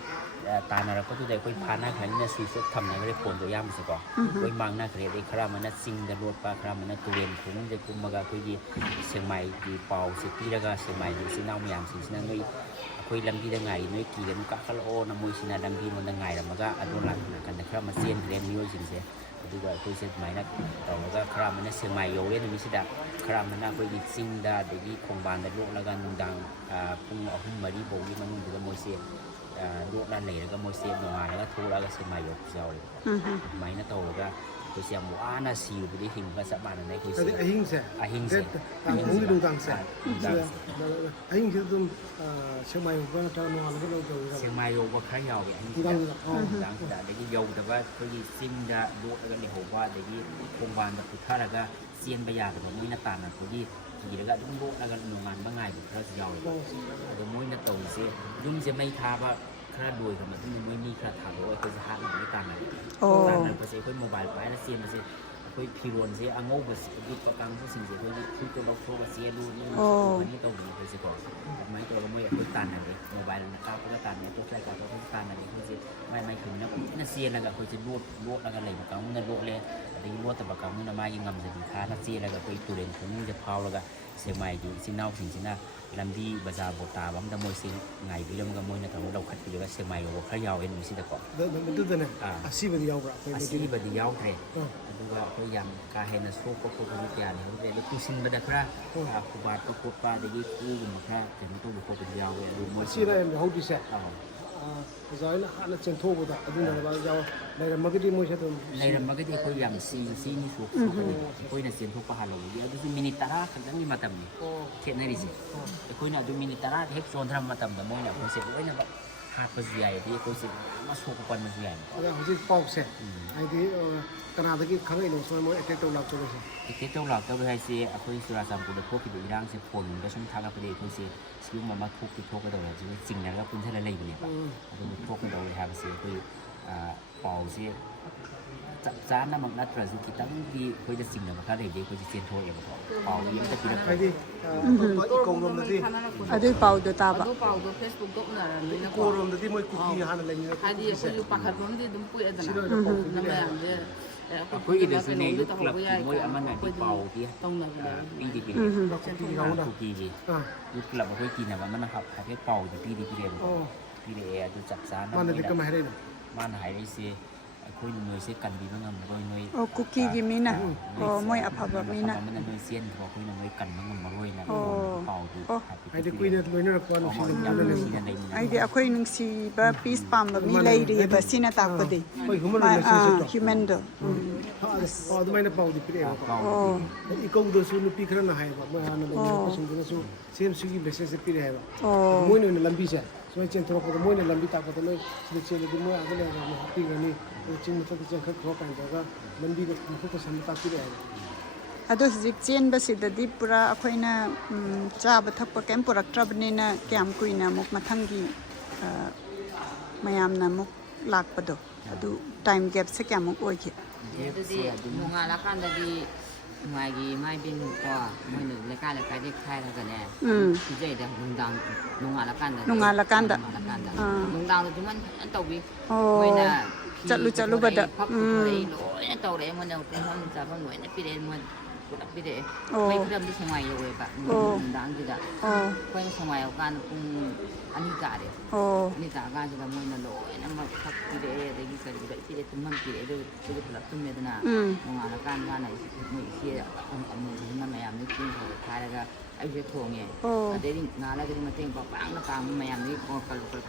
ตาเนี่ยเราก็ตัวใดคุยพาหน้าแข็งเนี่ยสุดทำไหนก็ได้โพนตัวย่ำสิก่อนคุยมังหน้าเกลียดไอ้ครามันน่ะซิงเดรวดปลาครามันน่ะตัวเรียนคุ้มจะคุ้มมาก็คุยดีเชียงใหม่ดีเป่าสิปีแล้วก็เชียงใหม่ดีสิน้ำยามสิสินั่นด้วยคุยลำดีได้ไงน้อยกี่กันก็ขลุ่โอน้ำมวยสินาดำดีมันได้ไงแล้วมันก็อนุรักษ์กันแต่ครามันเซียนเรียนนิ้วสิเสียดูว่าคุยเชียงใหม่นะแต่ว่าก็ครามันน่ะเชียงใหม่โยเล่นมิสิดาครามันน่ะคุยดีซิงดาเด็กที่คงบานแต่ลูกแล้วก็นุ่งดังพุ่งออกพุ่งมาดีโบกี้มันนุ่งดูกับมวยเซียนลูกด้านเหนือแล้วก็มวยเซียนออกมาแล้วก็ทูแล้วก็เชียงใหม่ยกเจ้าเลยไม้น่ะโตแล้วก็คุยเชียงหมู่อาน่ะซิวไปที่หิมก็สบายในคุยเชียงอาหิงเสอาหิงที่ดูดังเสอาหิงที่ตุ้มเชียงใหม่ก็จะนอนแล้วก็เราเจอเชียงใหม่โยก็คล้ายยาวแบบนี้ดังแต่เด็กโยแต่ว่าคุยซิงดาลูกแล้วก็เด็กหัวว่าเด็กคงบานแบบพุทธะแล้วก็เซียนไปยาแต่ผมไม่น่าตานะคุยกี่แล้วก็ดุ้งโบแล้วก็หนุ่มงานบ้างไงบุตรเจ้าเลยแต่มวยน่ะตรงเสียยุ่งจะไม่ทาว่าค khá đuổi cả mà chúng mình mới khá thẳng rồi cái giá hạn mới tăng này Ồ. tăng này có sẽ có mobile phải là xem là sẽ có phi luôn sẽ ăn ngô và cái có căng cáiสิ่งgì có khi tôi đọc số và sẽ luônนี่ตัวนี้คือสิก่อนไม่ตัวก็ไม่ตัวตันอะไรโมบายนั่นนะครับตัวตันเนี่ยตัวใช้ก่อนตัวตันอะไรคือสิไม่ถึงนะนั่นเสียนะก็คือจะลวดแล้วก็เลยมันก็มันลวดเลยแต่ลวดแต่ปากกามันมายังงำสินค้านั่นเสียแล้วก็ไปตัวเด่นของมันจะเผาแล้วก็เสียใหม่ดีสินเอาสิ่งสินะลำดีบาซาโบตาบังดมวยสิไงวิลมันก็มวยนะแต่เราขัดไปเลยว่าเสียใหม่เราขยาวเอ็นสิตะก่อนมันตื้อเนี่ยอาชีพเดียวปะอาชีพเดียวแท้ดูว่าพยายามการเห็นนะสู้ก็คงไม่ยากเขาเลยกู้สินบัดครับครูบาก็ครูป้าได้ยิ่งกู้มาครับถึงต้องดูคนเป็นยาวเลยดูมวยอาชีพอะไรมันเขาดีเสียgiờ là hắn là chân thô của ta, nhưng mà bây giờ đây là marketing mới cho tôi. Đây là marketing khối giảm xí như số khối là tiền thuốc và hà lồng, giờ tôi mini tara khẳng định mà tầm thiệt này gì, khối nào tôi mini tara hết zone tham mà tầm là mỗi nào khối sẽ khối là hạt bớt dài thì khối sẽ nó số của quan bớt dài. Khối sẽ bao xe, ai thì cái nào thì khẳng định là số mới effect đầu lọc cho tôi. Effect đầu lọc tôi hay sẽ khối sura sam của thuốc thì bị rang sẽ phun cái số thang cái đấy khối sẽ sử dụng mà thuốc thì thuốc cái đầu là chỉสิ่งนั้นก็คุณเท่าไรเลยเนี่ยพวกเราเลยทางเสียคือเป่าเสียจ้าน้ำมันนัดประสิทธิ์ตั้งที่คุยจะสิ่งนั้นมาเลยเดี๋ยวคุยจะเซียนโทอย่างเป่ายิ่งจะกินอะไรดิอีกองรวมนั่นดิอะด้วยเป่าดูตาบะเป่าดูเฟซบุ๊กก็น่ะอีกองรวมนั่นดิมันคุกกี้หันอะไรเงี้ยฮะดิคุยอยู่ปากถนนดิดุมปุยอันนั้นนั่นแหละคุยอีเดสเนย์ยุคหลับมวยอันนั้นที่เป่าที่ตรงนั้นปีดีปีคุกกี้จียุคหลับมาคุยกินนะมันนะครับแค่เป่าที่ปีดีปีเดียวปีเดียวดูจับสารมันจะก็ไม่ได้มันหายไปเสียคุยหน่วยเสียกันดีมั้งมันคุยหน่วยโอ้คุกกี้กิมินะโอ้มวยอภัพแบบนี้นะมันหน่วยเซียนพอคุยหน่วยกันมั้งมันมาคุยนะเป่าดูไอ้ที่คุยเนี่ยหน่วยนี่เราควรสิ่งนั้นเลยไอ้เดี๋ยวคุยนึงสิแบบพีซปั๊มแบบมีเลยดีแบบสินะตากพอดีฮิวแมนเดอร์พอทำไมเนี่ยเป่าดิพี่เอ๋อีกองดูสูนุปีขนาดไหนแบบเมื่อวานเราไปส่งดูสูเซมสุกี้เบสเซพี่เอ๋มวยเนี่ยลำบีใช่ส่วนเช่นตัวเรามวยเนี่ยลำบีตากพอดีเลยเชื่อเลยมวยอะไรเราปีกันนี่จริงๆมันจะขึ้นเขากันแต่ก็ลำบีก็มันก็สมตาพี่เอ๋อะดูสิเจนบสิดดิปุระคุยนะจ้าบัทับปะแกมปุรักทรัพย์นี่นะแกมคุยนะมุกมาทั้งกี่มายามนะมุกหลักประดกอะดูไทม์แกปสักแกมุกโอ้ยเขjadi mengalakan dari lagi mai bin ko mai nu lekai di khai la kan ne jadi dah mengalakan dah mengdang tu cuman entau bi mai na จัดลุบดะentau le mun au pun sa pun noi na pi de mun pi de mai kram di sungai yo we ba mengdang tidak ko ni sungai au kan pun ani ka de ni ta ga jada mun na lo na ma khak pi de de gi ka pi de tum man pi de de pula tum me na mengalakan ga na mai sia amu na ma yam ni kin ko khai la ga ai je thong ye de ni na la de ma teng pa pang na pang ma yam ni ko ka lo ka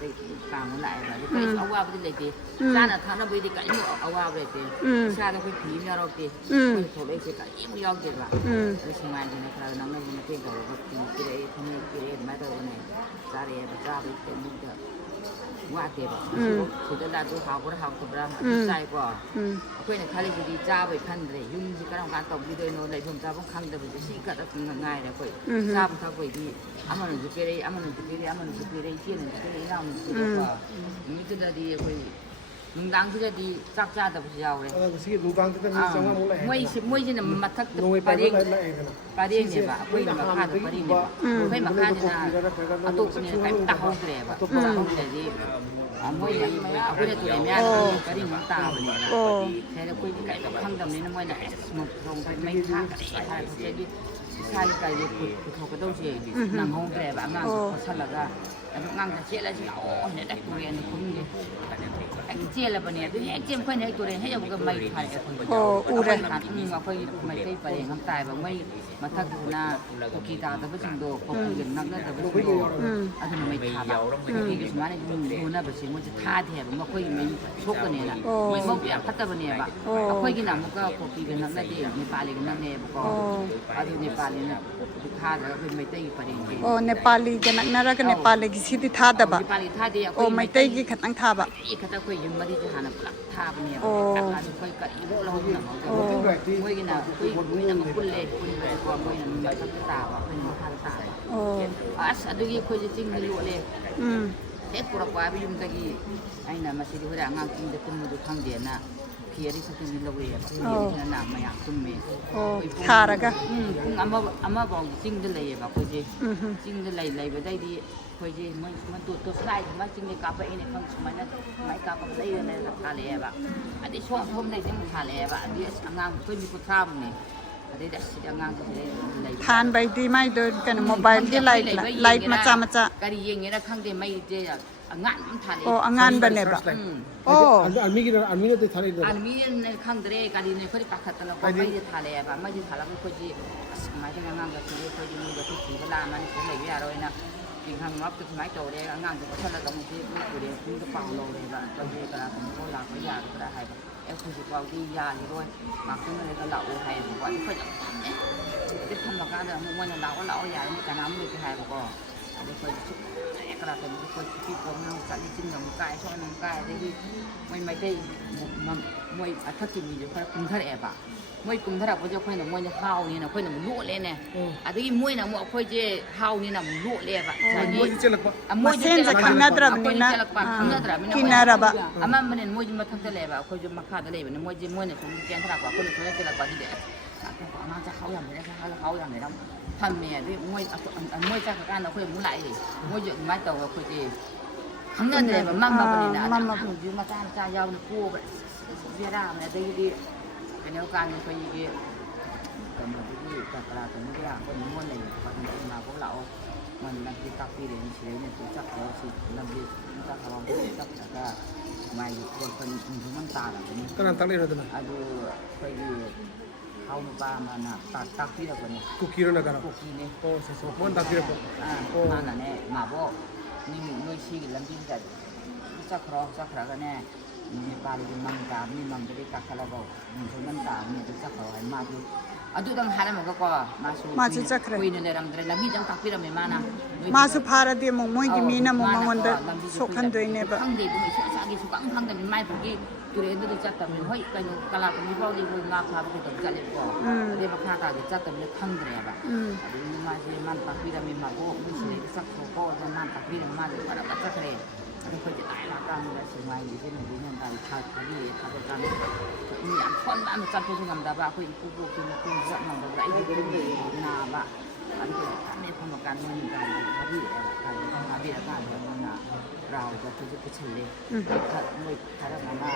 pang mo lại ba de ka awa ba de le ti sa na tha na bi de ka ni awa ba de sa da ko phi nya ro ti ko tho le se ka i mu yaw de ba de sungai de na ka na na ma teng ka ko pi de thong ni pi de ma do ne sa re ba sa bi te ni daว่าเจ็บคุณจะได้ตัวเขาก็ได้เขาตัวเราใจกว่าเพื่อนเขาเลยดีจ้าไปพันเลยยุ่งที่กำลังการตบดีโดยโน้ในผมจ้าพวกครั้งเดียวจะชี้กัดถึงง่ายเลยคุยจ้าพวกเขาคุยดีอามันจะเปรี้ยอามันจะเปรี้ยอามันจะเปรี้ยเชี่ยนจะเปรี้ยเราจะดีกว่ามีจะได้ดีคุยลุงดังที่จะดีจักจ้าแต่ผู้ชายเลยลุงดังที่จะมีจังหวะมุ้งเลยมวยจะนำมาทักปาเดียเนี่ยบ่ะคุยมาฆ่าตัวปาเดียเนี่ยคุยมาฆ่าเนี่ยนะตุกเนี่ยใครตาห้องเลยบ่ะตาห้องเลยดีมวยเนี่ยคุยเนี่ยตัวเนี่ยปาเดียมันตาเนี่ยใช่แล้วคุยไก่กับข้างดำนี่นะมวยเนี่ยสมุดลงไปไม่ฆ่าใช่เขาจะดีใช่ไก่เนี่ยเขาก็ต้องเสียดีนั่งห้องเลยบ่ะนั่งเขาสั่นแล้วก็นั่งจะเชี่ยแล้วเชี่ยโอ้เนี่ยได้คุยเนี่ยคุ้มดีเจียแล้วปะเนี่ยตัวนี้เจียมค่อยเนี่ยตัวเรนให้ยังก็ไม่ถ่ายโอ้อูเรนมาค่อยไม่ได้ไปน้ำตายแบบไม่มาทักดูหน้าโอเคตาแต่ไม่จริงโดพอคุยกันนักนั่นแต่ไม่จริงโดอันนี้ไม่ถ่ายที่ก็สมัยนี้ดูหน้าแบบสิ่งมันจะท่าแถบมันค่อยไม่ชกกันเนี่ยนะไม่มองเปลี่ยนพัฒนาเนี่ยปะค่อยกินน้ำมันก็พอคุยกันนักนั่นเองในปาลีกันนักเนี่ยก็อันนี้ในปาลีเนี่ยท่าแล้วเป็นไม่ได้ประเด็นโอ้ในปาลีกันนักนั่นแล้วก็ในปาลีกิสิที่ท่าแต่บะโอ้ไม่ได้กี่ขัดตั้งท่าบะอีกขัดคุยยังไม่ได้จะหาหนักท่าเป็นเนี่ยอาการคุยกับอีโร่เราหนักคุยกันนะคุยนั่งคุยเล่คุยแบบความคุยนั่งแบบตาว่าเป็นท่าตาอันนี้คุยจริงไม่รู้เลย ꯍꯦꯛ ꯄꯨꯔꯛꯄ ꯍꯥꯏꯕ ꯌꯨꯝꯗꯒꯤ ꯑꯩꯅ ꯃꯁꯤꯗꯤ ꯍꯣꯔꯦꯟ ꯑꯉꯥꯡ ꯆꯤꯡꯗ ꯇꯨꯝꯕꯗꯨ ꯈꯪꯗꯦꯅ ꯐꯤ ꯑꯅꯤ ꯈꯛꯇꯪꯗꯤ ꯂꯧꯔꯛꯑꯦꯕ ꯐꯤ ꯑꯅꯤꯁꯤꯅ ꯃꯌꯥꯝ ꯇꯨꯝꯃꯦ ꯊꯥꯔꯒ ꯄꯨꯡ ꯑꯃꯐꯥꯎꯗꯤ ꯆꯤꯡꯗ ꯂꯩꯌꯦꯕ ꯑꯩꯈꯣꯏꯁꯦ ꯆꯤꯡꯗ ꯂꯩꯕꯗꯩꯗꯤ ꯑꯩꯈꯣꯏꯁꯦ ꯃꯣꯏ ꯇꯣꯁꯂꯥꯏꯗꯨꯃ ꯆꯤꯡꯗ ꯀꯥꯞꯄꯛꯏꯅꯦ ꯈꯪ ꯁꯨꯃꯥꯏꯅ ꯀꯥꯞꯄꯒ ꯂꯩꯔꯒ ꯊꯥꯜꯂꯛꯑꯦꯕ ꯑꯗꯩ ꯁꯣꯝꯗꯩꯁꯦ ꯑꯃꯨꯛ ꯊꯥꯜꯂꯛꯑꯦꯕ ꯑꯗꯩ ꯑꯁ ꯑꯉꯥꯡ ꯑꯩꯈꯣꯏ ꯃꯤ 30ꯃꯨꯛꯅꯦ ꯑꯗꯩꯗꯤ ꯑꯁ ꯁꯤꯗꯤ ꯑꯉꯥꯡꯁꯤꯡꯁꯦ ꯂꯩꯕ ꯊꯥꯟꯕꯩꯗꯤ ꯃꯥꯏꯗꯣ ꯀꯩꯅꯣ ꯃꯣꯕꯥꯏꯜꯒꯤ ꯂꯥꯏꯠ ꯃꯆꯥ ꯃꯆꯥ ꯀꯔꯤ ꯌꯦꯡꯉꯦꯔ ꯈꯪꯗꯦ ꯃꯩꯁꯦ ꯑꯉꯥꯟ ꯑꯗꯨꯝ ꯊꯥꯜꯂꯛꯑꯦ ꯑꯣ ꯑꯉꯥꯟꯕꯅꯦꯕ ꯑꯣ ꯑꯥꯔꯃꯤꯅꯗꯤ ꯊꯥꯔꯛꯏꯗꯣ ꯑꯥꯔꯃꯤꯅ ꯈꯪꯗ꯭ꯔꯦ ꯀꯔꯤꯅꯣ ꯑꯩꯈꯣꯏ ꯄꯥꯈꯠꯇꯅꯀꯣ ꯃꯩꯁꯦ ꯊꯥꯜꯂꯛꯑꯦꯕ ꯃꯩꯁꯦ ꯊꯥꯜꯂꯒ ꯑꯩꯈꯣꯏꯁꯤ ꯑꯁ ꯀꯃꯥꯏꯅ ꯑꯉꯥꯡꯒꯁꯤꯗꯤ ꯑꯩꯈꯣꯏꯁꯤ ꯃꯤꯒꯁꯨ ꯊꯤꯕ ꯂꯥꯛꯑꯃꯅꯤ ꯁꯤꯗ ꯂꯩꯕ ꯌꯥꯔꯣꯏꯅ ꯆꯤꯡꯈꯪ ꯃꯔꯛꯇ ꯁꯨꯃꯥꯏꯅ ꯇꯧꯔꯦ ꯑꯉꯥꯡꯁꯦ ꯄꯨꯁꯜꯂꯒ ꯑꯃꯨꯛꯁꯤ ꯄꯨꯔꯦ ꯄꯨꯡꯗ ꯄꯥꯎ ꯂꯧꯔꯦꯕ ꯑꯩꯈꯣꯏꯁꯦ ꯀꯅꯥꯒꯨꯝꯕ ꯂꯥꯛꯄ ꯌꯥꯒꯗ꯭ꯔꯥ ꯍꯥꯏꯕ ꯍꯧꯖꯤꯛ ꯐꯥꯎꯗꯤ ꯌꯥꯈꯤꯔꯣꯏ ꯉꯥꯛꯇꯪ ꯂꯩꯔꯒ ꯂꯥꯛꯑꯣ ꯍꯥꯏꯌꯦꯕꯀꯣ ꯑꯩꯈꯣꯏ ꯌꯥꯝ ꯊꯝꯃꯦ ꯑꯗꯩ ꯊꯝꯃꯀꯥꯟꯗ ꯑꯃꯨꯛ ꯃꯣꯏꯅ ꯂꯥꯛꯑꯣ ꯌꯥꯔꯅꯤ ꯀꯅꯥꯝ ꯂꯩꯇꯦ ꯍꯥꯏꯕꯀꯣ ꯑꯗꯩ ꯑꯩꯈꯣꯏ ꯀꯅꯥꯒꯨꯝꯕ ꯑꯩꯈꯣꯏ ꯁꯨꯇꯤ ꯄꯣꯝꯅ ꯑꯃꯨꯛ ꯆꯠꯂꯤ ꯆꯤꯡꯗ ꯑꯃꯨꯛ ꯀꯥꯏ ꯁꯣꯝꯗ ꯑꯃꯨꯛ ꯀꯥꯏ ꯑꯗꯒꯤ ꯃꯣꯏ ꯃꯩꯇꯩ ꯃꯣꯏ ꯃꯊꯛꯀꯤ ꯃꯤꯁꯨ ꯈꯔ ꯀꯨꯝꯊꯔꯛꯑꯦꯕ ꯃꯣꯏ ꯀꯨꯝꯊꯔꯛꯄꯁꯦ ꯑꯩꯈꯣꯏꯅ ꯃꯣꯏꯅ ꯍꯥꯎꯅꯤꯅ ꯑꯩꯈꯣꯏꯅ ꯑꯃꯨꯛ ꯂꯣꯠꯂꯦꯅꯦ ꯑꯗꯒꯤ ꯃꯣꯏꯅ ꯑꯃꯨꯛ ꯑꯩꯈꯣꯏꯁꯦ ꯍꯥꯎꯅꯤꯅ ꯑꯃꯨꯛ ꯂꯣꯠꯂꯦꯕ ꯃꯣꯏꯗꯤ ꯆꯦꯜꯂꯛꯄ ꯃꯁꯦꯟꯁꯦ ꯈꯪꯅꯗ꯭ꯔꯕꯅꯤꯅ ꯈꯪꯅꯗ꯭ꯔꯕꯅꯤꯅ ꯀꯤꯅꯔꯕ ꯑꯃꯝꯕꯅꯦ ꯃꯣꯏꯁꯨ ꯃꯊꯛꯇ ꯂꯩꯑꯦꯕ ꯑꯩꯈꯣꯏꯁꯨ ꯃꯈꯥꯗ ꯂꯩꯕꯅꯦ ꯃꯣꯏꯅ ꯁꯨꯝ ꯆꯦꯟꯊꯔꯛꯄ ꯑꯩꯈꯣꯏꯅ ꯁꯨꯝ ꯆꯦꯜꯂꯛꯄ ꯑꯗꯨꯗꯤ ꯑꯉꯥꯡ ꯆꯥꯛꯈꯥꯎ ꯌꯥꯝ ꯂꯩꯔ ꯆꯥꯛꯈꯥꯎ ꯌꯥꯝ ꯂꯩꯔ ꯊꯝꯃꯦ ꯑꯗꯩ ꯃꯣꯏ ꯆꯠꯈ꯭ꯔꯀꯥꯟꯗ ꯑꯩꯈꯣꯏ ꯑꯃꯨꯛ ꯂꯥꯛꯏ ꯃꯣꯏꯁꯨ ꯑꯗꯨꯃꯥꯏꯅ ꯇꯧꯔꯒ ꯑꯩꯈꯣꯏꯁꯦ ꯈꯪꯅꯗ꯭ꯔꯦꯕ ꯃꯝꯃꯕꯅꯤꯅ ꯑꯉꯥꯡꯁꯨ ꯃꯆꯥ ꯌꯥꯎꯅ ꯄꯣꯕ ꯕꯦꯔꯥꯅꯦ ꯑꯗꯒꯤꯗꯤ ꯀꯩꯅꯣ ꯀꯥꯟꯗ ꯑꯩꯈꯣꯏꯒꯤ ꯀꯩꯅꯣꯗꯒꯤ ꯀꯅꯥꯒꯤ ꯑꯩꯈꯣꯏ ꯅꯤꯉꯣꯜ ꯂꯩꯕ ꯏꯃꯥꯐꯥꯎ ꯂꯥꯛꯑꯣ ꯃꯣꯏꯅ ꯂꯝꯕꯤ ꯇꯥꯛꯄꯤꯔꯦ ꯁꯤꯗꯩꯅ ꯆꯠꯈ꯭ꯔꯣ ꯁꯤ ꯂꯝꯕꯤ ꯆꯠꯈ꯭ꯔꯣ ꯆꯠꯈ꯭ꯔꯒ ꯃꯥꯒꯤ ꯈꯣꯠꯄ ꯅꯨꯡꯊꯤꯟ ꯇꯥꯔꯕꯅꯤ ꯀꯅꯥ ꯇꯥꯛꯂꯤꯅꯣ ꯑꯗꯨꯅ ꯑꯗꯨ ꯑꯩꯈꯣꯏꯒꯤ ꯍꯥꯎ ꯅꯨꯄꯥ ꯑꯃꯅ ꯇꯥꯛꯄꯤꯔꯛꯄꯅꯦ ꯀꯨꯀꯤꯔꯣꯅ ꯀꯅꯥ ꯀꯨꯀꯤꯅꯦ ꯑꯣ ꯃꯣꯏꯅ ꯇꯥꯛꯄꯤꯔꯛꯄ ꯃꯥꯅꯅꯦ ꯃꯥꯕꯣ ꯅꯣꯏ ꯁꯤꯒꯤ ꯂꯝꯕꯤꯁꯤꯗ ꯆꯠꯈ꯭ꯔꯒꯅꯦ ꯅꯦꯄꯥꯜꯒꯤ ꯃꯪ ꯇꯥꯕꯅꯤ ꯃꯪꯗꯒꯤ ꯀꯥꯈꯠꯂꯒ ꯅꯨꯡꯊꯤꯜ ꯇꯥꯕꯅꯤ ꯑꯗꯨ ꯆꯠꯈ꯭ꯔꯣ ꯍꯥꯏ ꯃꯥꯗꯤ ꯑꯗꯨꯗꯪ ꯍꯥꯏꯔꯝꯃꯒꯀꯣ ꯃꯥꯁꯨ ꯆꯠꯈ꯭ꯔꯦ ꯀꯨꯏꯅ ꯂꯩꯔꯝꯗ꯭ꯔꯦ ꯂꯝꯕꯤꯗꯪ ꯇꯥꯛꯄꯤꯔꯝꯃꯦ ꯃꯥꯅ ꯃꯥꯁꯨ ꯐꯥꯔꯗꯤ ꯑꯃꯨꯛ ꯃꯣꯏꯒꯤ ꯃꯤꯅ ꯑꯃꯨꯛ ꯃꯉꯣꯟꯗ ꯁꯣꯛꯍꯟꯗꯣꯏꯅꯦꯕ ꯁꯣꯛꯍꯟꯗꯣꯏꯅꯦꯕ ꯈꯪꯗꯦ ꯑꯗꯨꯝ ꯏꯁꯥꯒꯤ ꯁꯨꯛꯈꯪ ꯈꯪꯗꯕꯅꯤ ꯃꯥꯏꯕꯨꯒꯤ ꯇꯨꯔꯦꯟꯗꯨꯗꯤ ꯆꯠꯇꯕꯅꯤ ꯍꯣꯏ ꯀꯩꯅꯣ ꯀꯂꯥꯇꯣꯝꯕꯤ ꯐꯥꯎꯗꯤ ꯃꯣꯏ ꯉꯥ ꯐꯥꯕ ꯀꯩꯗꯧ ꯆꯠꯂꯦꯕꯀꯣ ꯑꯗꯩ ꯃꯈꯥ ꯇꯥꯒꯤ ꯆꯠꯇꯕꯅꯤꯅ ꯈꯪꯗ꯭ꯔꯦꯕ ꯑꯗꯨꯗꯒꯤ ꯃꯥꯁꯦ ꯃꯥꯅ ꯇꯥꯛꯄꯤꯔꯝꯃꯤ ꯃꯥꯕꯣꯛ ꯃꯤ ꯁꯤꯗꯩꯗ ꯆꯠꯈ꯭ꯔꯣꯀꯣ ꯑꯗꯨꯅ ꯃꯥꯅ ꯇꯥꯛꯄꯤꯔꯝꯃꯤ ꯃꯥꯁꯦ ꯐꯔꯒ ꯆꯠꯈ꯭ꯔꯦ ꯑꯗꯣ ꯑꯩꯈꯣꯏꯁꯦ ꯂꯥꯏ ꯂꯥꯛꯀꯥꯟꯗ ꯁꯦꯡꯃꯥꯏꯒꯤ ꯏꯆꯦꯅ ꯒꯥꯔꯤ ꯊꯥꯕꯤꯔꯛꯑꯦ ꯊꯥꯕꯤꯔꯀꯥꯟꯗ ꯃꯤ ꯌꯥꯝ ꯁꯣꯟꯕ ꯑꯃ ꯆꯠꯄꯁꯨ ꯉꯝꯗꯕ ꯑꯩꯈꯣꯏ ꯏꯄꯨꯕꯣꯛꯁꯨ ꯃꯈꯣꯡ ꯆꯠ ꯉꯝꯗꯕ ꯑꯩꯒꯤ ꯅꯥꯕ ꯑꯗꯨꯒ ꯐꯝꯃꯀꯥꯟꯗ ꯃꯣꯏꯅ ꯒꯥꯔꯤꯗꯣ ꯊꯥꯕꯤꯔꯛꯑꯦꯕ ꯒꯥꯔꯤꯗꯣ ꯊꯥꯕꯤꯔꯀꯥꯟꯗ ꯃꯣꯏꯅ ꯔꯥꯎꯗ ꯑꯩꯈꯣꯏꯁꯦ ꯄꯨꯁꯜꯂꯦ ꯃꯣꯏ ꯈꯔ ꯑꯃ